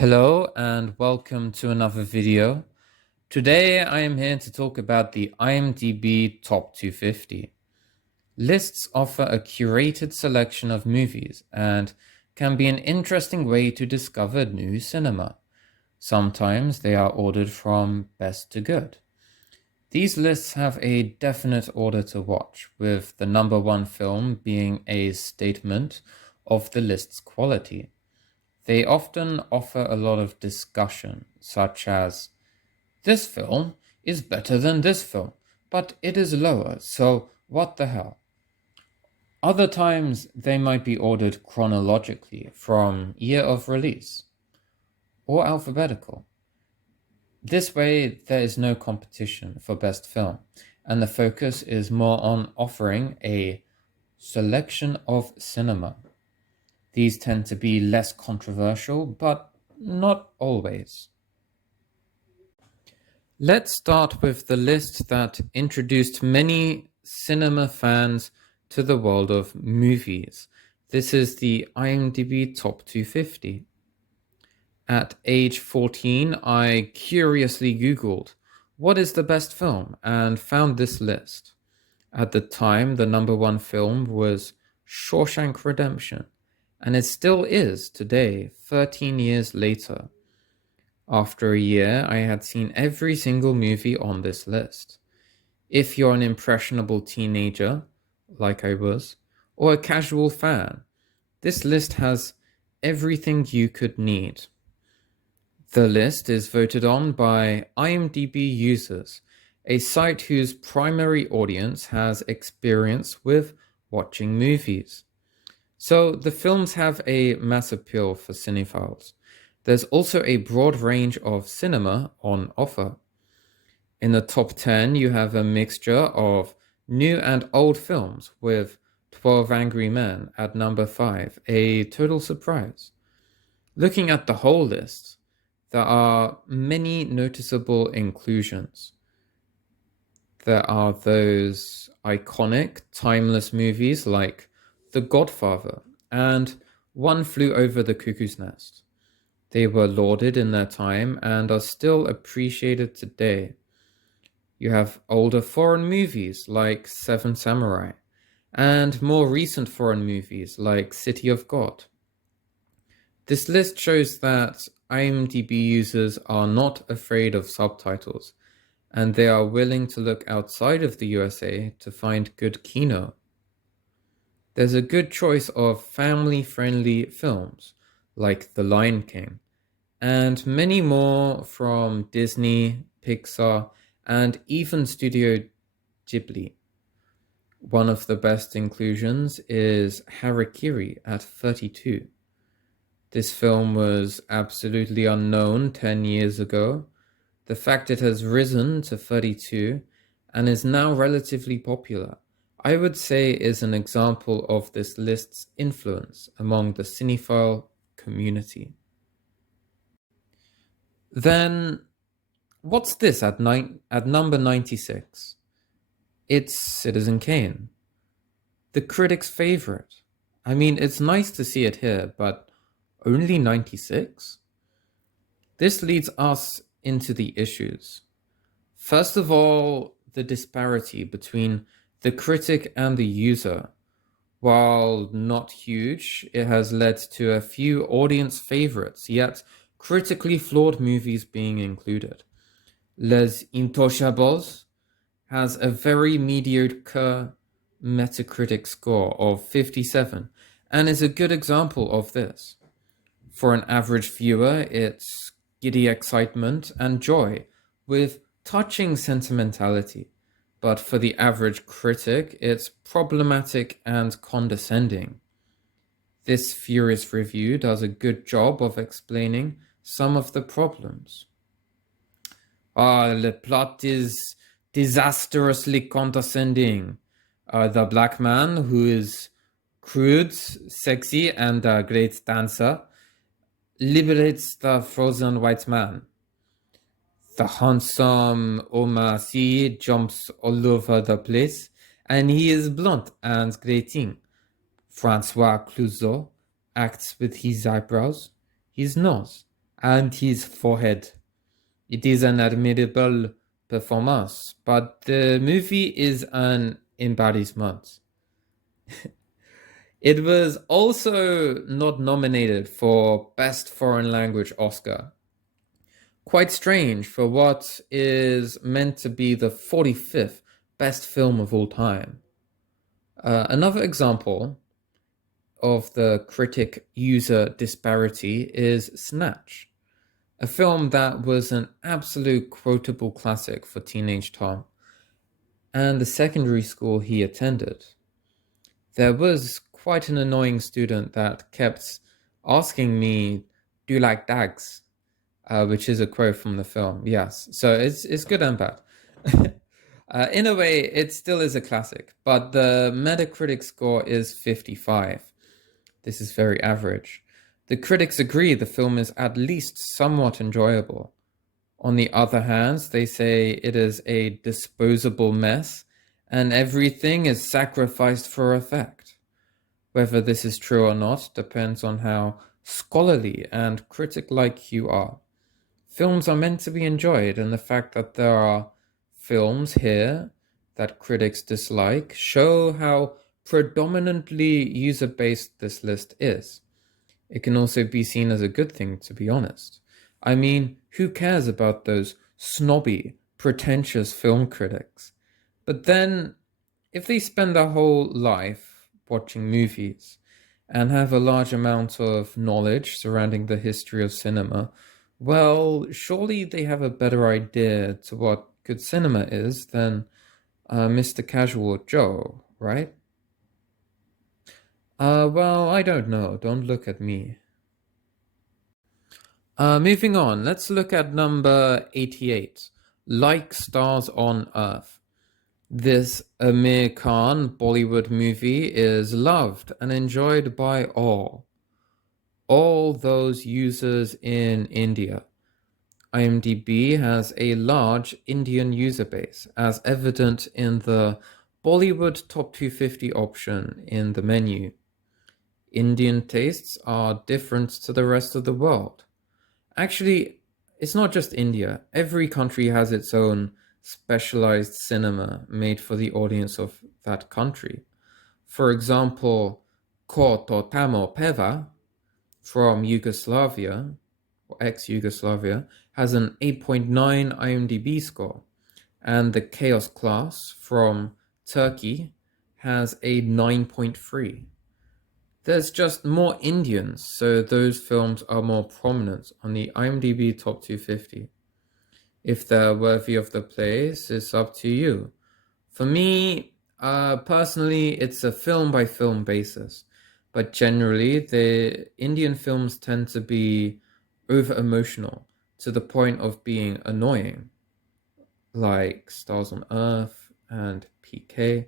Hello and welcome to another video. Today I am here to talk about the IMDb Top 250. Lists offer a curated selection of movies and can be an interesting way to discover new cinema. Sometimes they are ordered from best to good. These lists have a definite order to watch, with the number one film being a statement of the list's quality. They often offer a lot of discussion, such as, this film is better than this film, but it is lower, so what the hell? Other times, they might be ordered chronologically from year of release or alphabetical. This way, there is no competition for best film, and the focus is more on offering a selection of cinema. These tend to be less controversial, but not always. Let's start with the list that introduced many cinema fans to the world of movies. This is the IMDb Top 250. At age 14, I curiously Googled, what is the best film? And found this list. At the time, the number one film was Shawshank Redemption, and it still is today, 13 years later. After a year, I had seen every single movie on this list. If you're an impressionable teenager, like I was, or a casual fan, this list has everything you could need. The list is voted on by IMDb users, a site whose primary audience has experience with watching movies. So the films have a mass appeal for cinephiles. There's also a broad range of cinema on offer. In the top 10, you have a mixture of new and old films, with 12 Angry Men at number 5, a total surprise. Looking at the whole list, there are many noticeable inclusions. There are those iconic, timeless movies like The Godfather and One Flew Over the Cuckoo's Nest. They were lauded in their time and are still appreciated today. You have older foreign movies like Seven Samurai and more recent foreign movies like City of God. This list shows that IMDb users are not afraid of subtitles, and they are willing to look outside of the USA to find good kino. There's a good choice of family-friendly films, like The Lion King, and many more from Disney, Pixar, and even Studio Ghibli. One of the best inclusions is Harakiri at 32. This film was absolutely unknown 10 years ago. The fact it has risen to 32 and is now relatively popular, I would say, is an example of this list's influence among the cinephile community. Then, what's this at number 96? It's Citizen Kane, the critic's favorite. I mean, it's nice to see it here, but only 96? This leads us into the issues. First of all, the disparity between the critic and the user. While not huge, it has led to a few audience favorites, yet critically flawed movies being included. Les Intouchables has a very mediocre Metacritic score of 57 and is a good example of this. For an average viewer, it's giddy excitement and joy with touching sentimentality. But for the average critic, it's problematic and condescending. This furious review does a good job of explaining some of the problems. The plot is disastrously condescending. The black man, who is crude, sexy, and a great dancer, liberates the frozen white man. The handsome Omar Sy jumps all over the place, and he is blunt and grating. Francois Clouseau acts with his eyebrows, his nose, and his forehead. It is an admirable performance, but the movie is an embarrassment. It was also not nominated for Best Foreign Language Oscar. Quite strange for what is meant to be the 45th best film of all time. Another example of the critic user disparity is Snatch, a film that was an absolute quotable classic for teenage Tom and the secondary school he attended. There was quite an annoying student that kept asking me, "Do you like dags?" Which is a quote from the film. Yes, so it's good and bad. In a way, it still is a classic, but the Metacritic score is 55. This is very average. The critics agree the film is at least somewhat enjoyable. On the other hand, they say it is a disposable mess and everything is sacrificed for effect. Whether this is true or not depends on how scholarly and critic-like you are. Films are meant to be enjoyed, and the fact that there are films here that critics dislike show how predominantly user-based this list is. It can also be seen as a good thing, to be honest. I mean, who cares about those snobby, pretentious film critics? But then, if they spend their whole life watching movies and have a large amount of knowledge surrounding the history of cinema, well, surely they have a better idea to what good cinema is than Mr. Casual Joe, right? Well, I don't know. Don't look at me. Moving on, let's look at number 88, Like Stars on Earth. This Amir Khan Bollywood movie is loved and enjoyed by all those users in India. IMDb has a large Indian user base, as evident in the Bollywood Top 250 option in the menu. Indian tastes are different to the rest of the world. Actually, it's not just India. Every country has its own specialized cinema made for the audience of that country. For example, Ko to Tamo Peva from Yugoslavia, or ex-Yugoslavia, has an 8.9 IMDb score, and the Chaos Class from Turkey has a 9.3. There's just more Indians, so those films are more prominent on the IMDb Top 250. If they're worthy of the place, it's up to you. For me, personally, it's a film by film basis, but generally, the Indian films tend to be over emotional to the point of being annoying, like Stars on Earth and PK.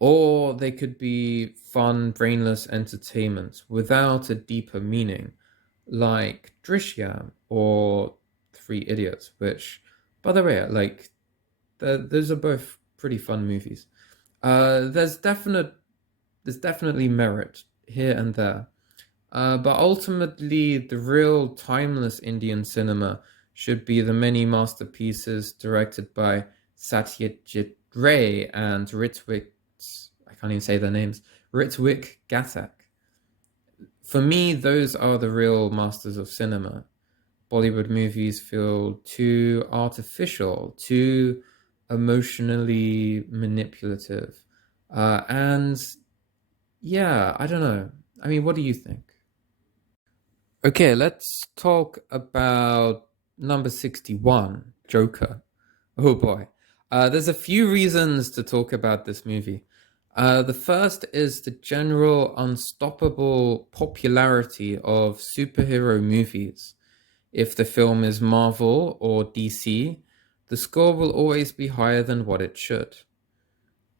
Or they could be fun, brainless entertainment without a deeper meaning, like Drishyam or Three Idiots, which, by the way, like, those are both pretty fun movies. There's definitely merit here and there, but ultimately, the real timeless Indian cinema should be the many masterpieces directed by Satyajit Ray and Ritwik. I can't even say their names. Ritwik Ghatak. For me, those are the real masters of cinema. Bollywood movies feel too artificial, too emotionally manipulative. And yeah, I don't know. I mean, what do you think? Okay, let's talk about number 61, Joker. Oh boy. There's a few reasons to talk about this movie. The first is the general unstoppable popularity of superhero movies. If the film is Marvel or DC, the score will always be higher than what it should.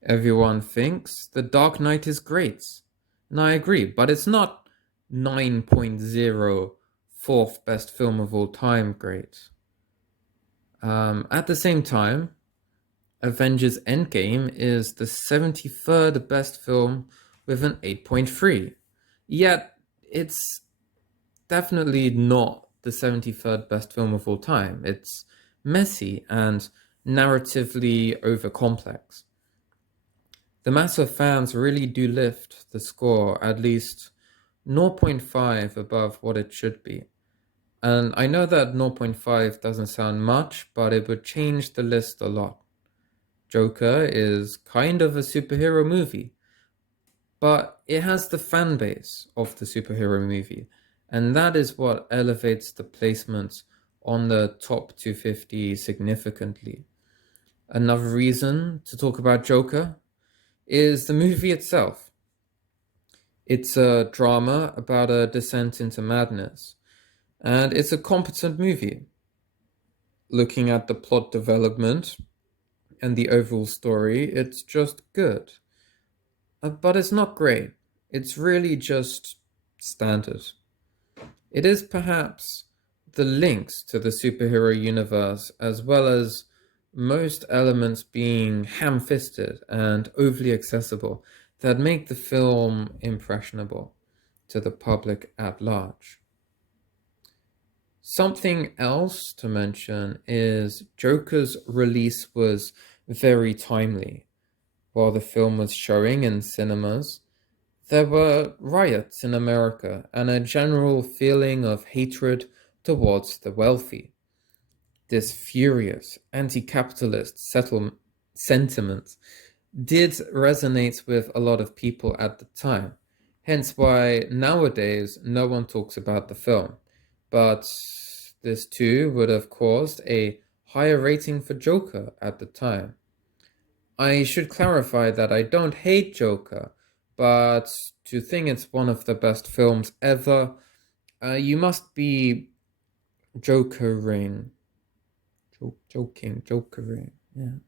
Everyone thinks The Dark Knight is great. And I agree, but it's not 9.0 fourth best film of all time great. At the same time, Avengers Endgame is the 73rd best film with an 8.3. Yet, it's definitely not the 73rd best film of all time. It's messy and narratively overcomplex. The mass of fans really do lift the score at least zero point 0.5 above what it should be. And I know that zero point 0.5 doesn't sound much, but it would change the list a lot. Joker is kind of a superhero movie, but it has the fan base of the superhero movie, and that is what elevates the placement on the top 250 significantly. Another reason to talk about Joker is the movie itself. It's a drama about a descent into madness, and it's a competent movie. Looking at the plot development and the overall story, it's just good. But it's not great. It's really just standard. It is perhaps the links to the superhero universe, as well as most elements being ham fisted and overly accessible, that make the film impressionable to the public at large. Something else to mention is Joker's release was very timely. While the film was showing in cinemas, there were riots in America and a general feeling of hatred towards the wealthy. This furious anti-capitalist sentiment did resonate with a lot of people at the time, hence why nowadays no one talks about the film. But this too would have caused a higher rating for Joker at the time. I should clarify that I don't hate Joker, but to think it's one of the best films ever, you must be jokering. Jokering, yeah.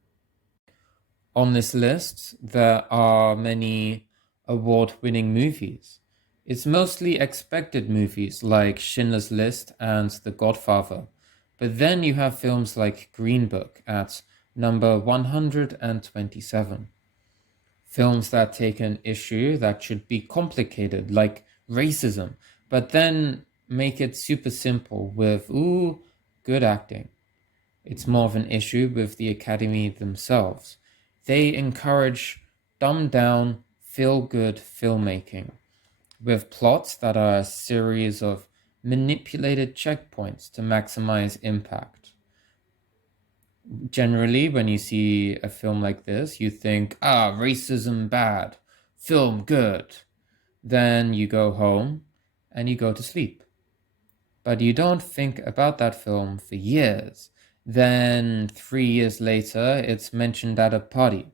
On this list, there are many award-winning movies. It's mostly expected movies like Schindler's List and The Godfather. But then you have films like Green Book at number 127. Films that take an issue that should be complicated, like racism, but then make it super simple with, good acting. It's more of an issue with the Academy themselves. They encourage dumbed down, feel-good filmmaking with plots that are a series of manipulated checkpoints to maximize impact. Generally, when you see a film like this, you think, racism bad, film good. Then you go home and you go to sleep. But you don't think about that film for years. Then 3 years later, it's mentioned at a party.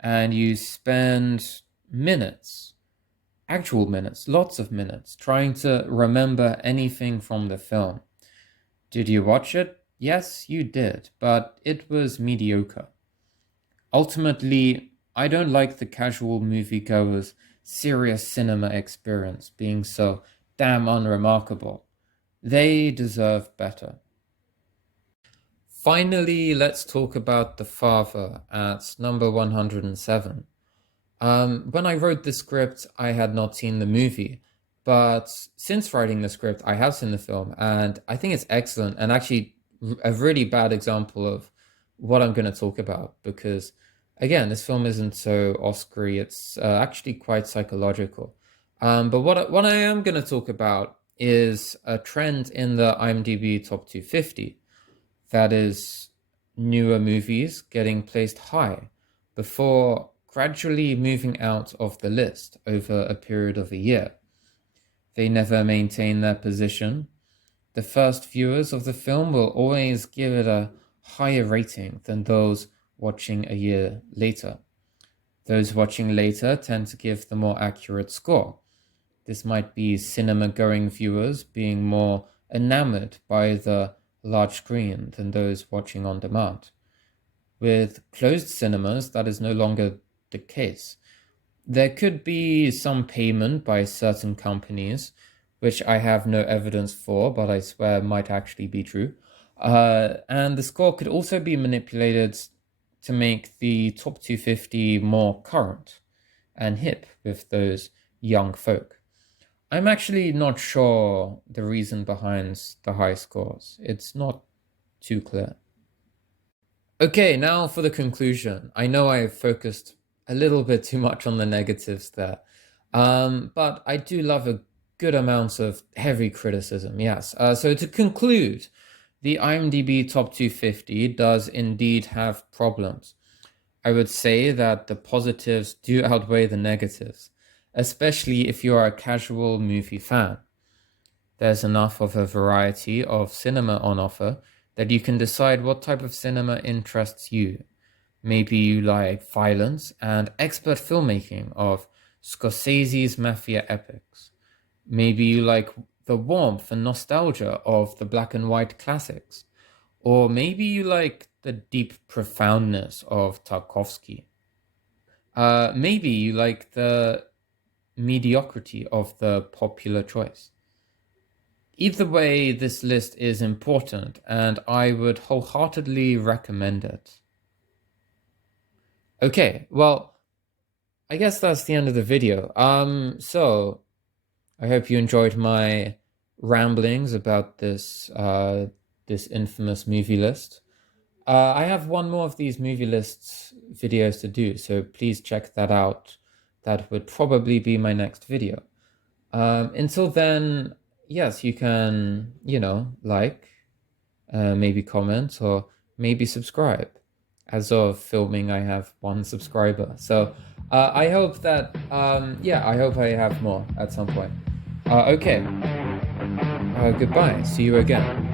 And you spend minutes, actual minutes, lots of minutes, trying to remember anything from the film. Did you watch it? Yes, you did, but it was mediocre. Ultimately, I don't like the casual moviegoer's serious cinema experience being so damn unremarkable. They deserve better. Finally, let's talk about The Father at number 107. When I wrote the script, I had not seen the movie, but since writing the script, I have seen the film, and I think it's excellent, and actually a really bad example of what I'm going to talk about, because again, this film isn't so Oscar-y, it's actually quite psychological. But what I am going to talk about is a trend in the IMDb top 250, that is newer movies getting placed high before gradually moving out of the list over a period of a year. They never maintain their position. The first viewers of the film will always give it a higher rating than those watching a year later. Those watching later tend to give the more accurate score. This might be cinema-going viewers being more enamored by the large screen than those watching on demand. With closed cinemas, that is no longer the case. There could be some payment by certain companies, which I have no evidence for, but I swear might actually be true. And the score could also be manipulated to make the top 250 more current and hip with those young folk. I'm actually not sure the reason behind the high scores. It's not too clear. Okay, now for the conclusion. I know I focused a little bit too much on the negatives there, but I do love a good amount of heavy criticism, yes. So to conclude, the IMDb Top 250 does indeed have problems. I would say that the positives do outweigh the negatives, especially if you are a casual movie fan. There's enough of a variety of cinema on offer that you can decide what type of cinema interests you. Maybe you like violence and expert filmmaking of Scorsese's mafia epics. Maybe you like the warmth and nostalgia of the black and white classics. Or maybe you like the deep profoundness of Tarkovsky. Maybe you like the mediocrity of the popular choice. Either way, this list is important and I would wholeheartedly recommend it. Okay, well, I guess that's the end of the video. So I hope you enjoyed my ramblings about this infamous movie list. I have one more of these movie lists videos to do, so please check that out. That would probably be my next video. Until then, yes, you can, like, maybe comment, or maybe subscribe. As of filming, I have one subscriber. So I hope that, I hope I have more at some point. Okay. Goodbye. See you again.